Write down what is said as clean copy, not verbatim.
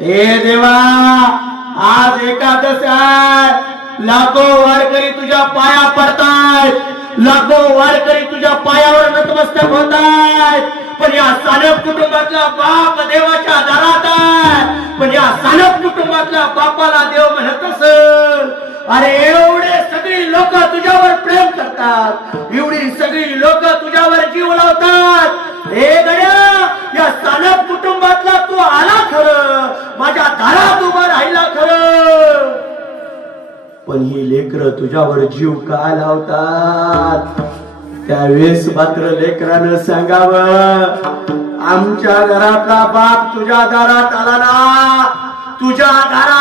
हे देवा, आज एकादश आहे, लाखो वारकरी तुझ्या पाया पडतायत, लाखो वारकरी तुझ्या पायावर नतमस्तक होतायत, पण या सानप कुटुंबातला बाप देवाच्या दारात आहे, पण या सानप कुटुंबातल्या बापाला देव म्हणत असेल. अरे एवढे सगळी लोक तुझ्यावर प्रेम करतात, एवढी सगळी लोक तुझ्यावर जीव लावतात. हे गड्या, या सानप कुटुंबातला तू आला खरं, माझ्या दारात उभा राहिला खरं, पण ही लेकरं तुझ्यावर जीव का लावतात? त्यावेळेस मात्र लेकरानं सांगावं, आमच्या घरातला बाप तुझ्या दारात आला ना, तुझ्या दारात